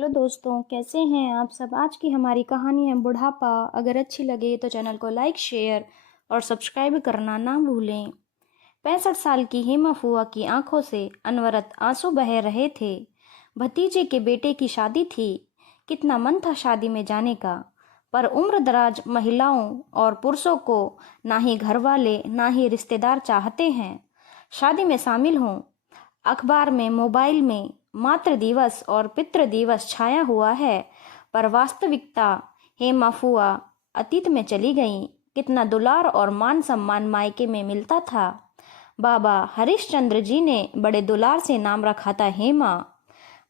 Hello दोस्तों, कैसे हैं आप सब। आज की हमारी कहानी है बुढ़ापा। अगर अच्छी लगे तो चैनल को लाइक, शेयर और सब्सक्राइब करना ना भूलें। 65 साल की हेमा फुआ की आंखों से अनवरत आंसू बह रहे थे। भतीजे के बेटे की शादी थी। कितना मन था शादी में जाने का, पर उम्र दराज महिलाओं और पुरुषों को ना ही घर वाले ना ही रिश्तेदार चाहते हैं शादी में शामिल हों। अखबार में, मोबाइल में मातृ दिवस और पितृ दिवस छाया हुआ है, पर वास्तविकता हेमा फुआ अतीत में चली गईं। कितना दुलार और मान सम्मान मायके में मिलता था। बाबा हरिश्चंद्र जी ने बड़े दुलार से नाम रखा था हेमा।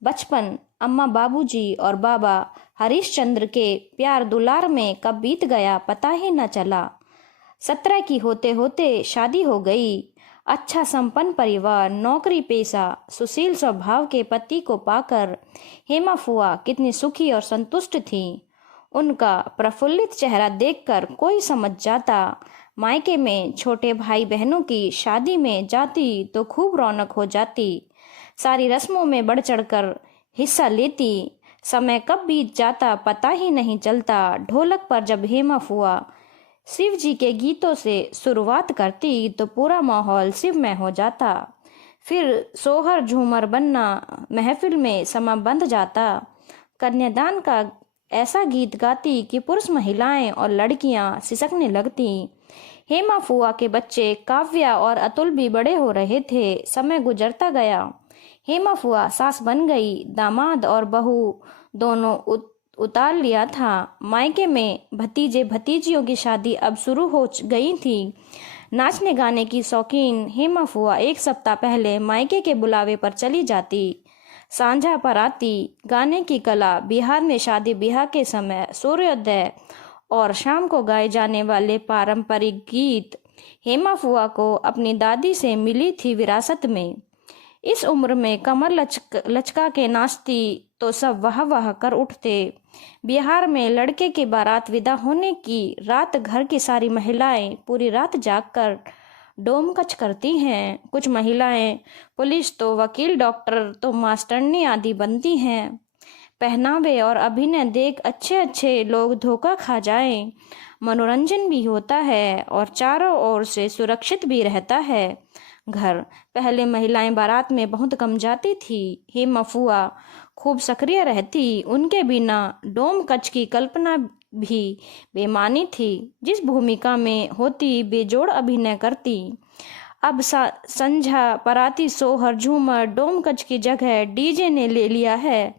बचपन अम्मा, बाबूजी और बाबा हरिश्चंद्र के प्यार दुलार में कब बीत गया पता ही न चला। 17 की होते होते शादी हो गई। अच्छा संपन्न परिवार, नौकरी पेशा, सुशील स्वभाव के पति को पाकर हेमा फुआ कितनी सुखी और संतुष्ट थी। उनका प्रफुल्लित चेहरा देखकर कोई समझ जाता मायके में छोटे भाई बहनों की शादी में जाती तो खूब रौनक हो जाती। सारी रस्मों में बढ़ चढ़कर हिस्सा लेती। समय कब बीत जाता पता ही नहीं चलता। ढोलक पर जब हेमा फुआ शिव जी के गीतों से शुरुआत करती तो पूरा माहौल शिवमय हो जाता। फिर सोहर झूमर बनना महफिल में समा बंध जाता। कन्यादान का ऐसा गीत गाती कि पुरुष महिलाएं और लड़कियां सिसकने लगती। हेमा फुआ के बच्चे काव्या और अतुल भी बड़े हो रहे थे। समय गुजरता गया। हेमा फुआ सास बन गई। दामाद और बहू दोनों उतार लिया था। मायके में भतीजे भतीजियों की शादी अब शुरू हो गई थी। नाचने गाने की शौकीन हेमा फुआ एक सप्ताह पहले मायके के बुलावे पर चली जाती। सांझा पर आती। गाने की कला बिहार में शादी ब्याह के समय सूर्योदय और शाम को गाए जाने वाले पारंपरिक गीत हेमा फुआ को अपनी दादी से मिली थी विरासत में। इस उम्र में कमर लचका के नाचती तो सब वाह वाह कर उठते। बिहार में लड़के की बारात विदा होने की रात घर की सारी महिलाएं पूरी रात जागकर डोमकच करती हैं। कुछ महिलाएं पुलिस तो वकील, डॉक्टर तो मास्टरनी आदि बनती हैं। पहनावे और अभिनय देख अच्छे अच्छे लोग धोखा खा जाएं। मनोरंजन भी होता है और चारों ओर से सुरक्षित भी रहता है घर। पहले महिलाएं बारात में बहुत कम जाती थी। हेमा फुआ खूब सक्रिय रहती। उनके बिना डोमकच की कल्पना भी बेमानी थी। जिस भूमिका में होती बेजोड़ अभिनय करती। अब संझा पराती, सोहर, झूमर, डोमकच की जगह डीजे ने ले लिया है।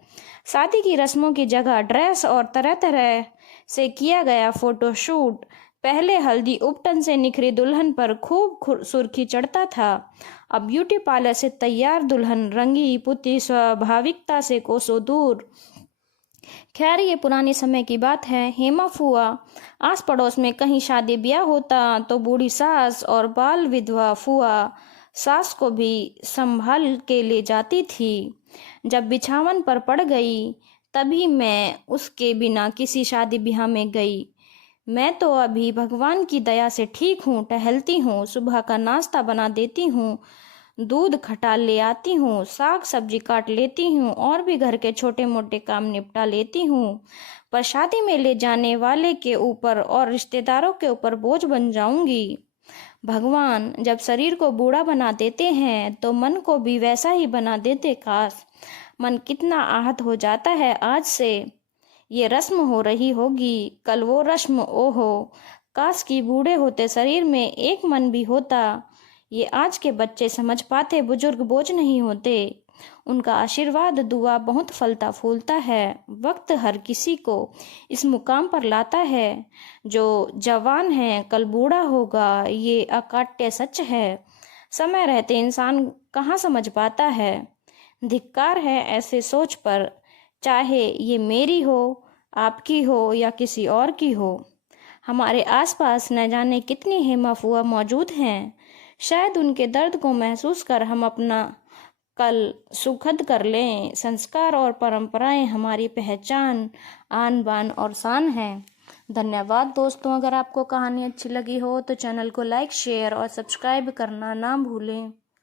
शादी की रस्मों की जगह ड्रेस और तरह तरह से किया गया फोटोशूट। पहले हल्दी उपटन से निखरी दुल्हन पर खूब सुर्खी चढ़ता था। अब ब्यूटी पार्लर से तैयार दुल्हन रंगी पुती स्वाभाविकता से कोसों दूर। खैर, ये पुराने समय की बात है। हेमा फुआ आस पड़ोस में कहीं शादी ब्याह होता तो बूढ़ी सास और बाल विधवा फुआ सास को भी संभाल के ले जाती थी। जब बिछावन पर पड़ गई तभी मैं उसके बिना किसी शादी ब्याह में गई। मैं तो अभी भगवान की दया से ठीक हूँ, टहलती हूँ, सुबह का नाश्ता बना देती हूँ, दूध खटाल ले आती हूँ, साग सब्जी काट लेती हूँ और भी घर के छोटे मोटे काम निपटा लेती हूँ। पर शादी में ले जाने वाले के ऊपर और रिश्तेदारों के ऊपर बोझ बन जाऊंगी। भगवान जब शरीर को बूढ़ा बना देते हैं तो मन को भी वैसा ही बना देते। काश मन कितना आहत हो जाता है। आज से ये रस्म हो रही होगी, कल वो रस्म। ओहो, काश की बूढ़े होते शरीर में एक मन भी होता। ये आज के बच्चे समझ पाते, बुजुर्ग बोझ नहीं होते। उनका आशीर्वाद, दुआ बहुत फलता फूलता है। वक्त हर किसी को इस मुकाम पर लाता है। जो जवान है कल बूढ़ा होगा, ये अकाट्य सच है। समय रहते इंसान कहाँ समझ पाता है। धिक्कार है ऐसे सोच पर, चाहे ये मेरी हो, आपकी हो या किसी और की हो। हमारे आसपास न जाने कितनी हेमा फुआ मौजूद हैं। शायद उनके दर्द को महसूस कर हम अपना कल सुखद कर लें। संस्कार और परंपराएं हमारी पहचान, आन बान और शान है। धन्यवाद दोस्तों। अगर आपको कहानी अच्छी लगी हो तो चैनल को लाइक, शेयर और सब्सक्राइब करना ना भूलें।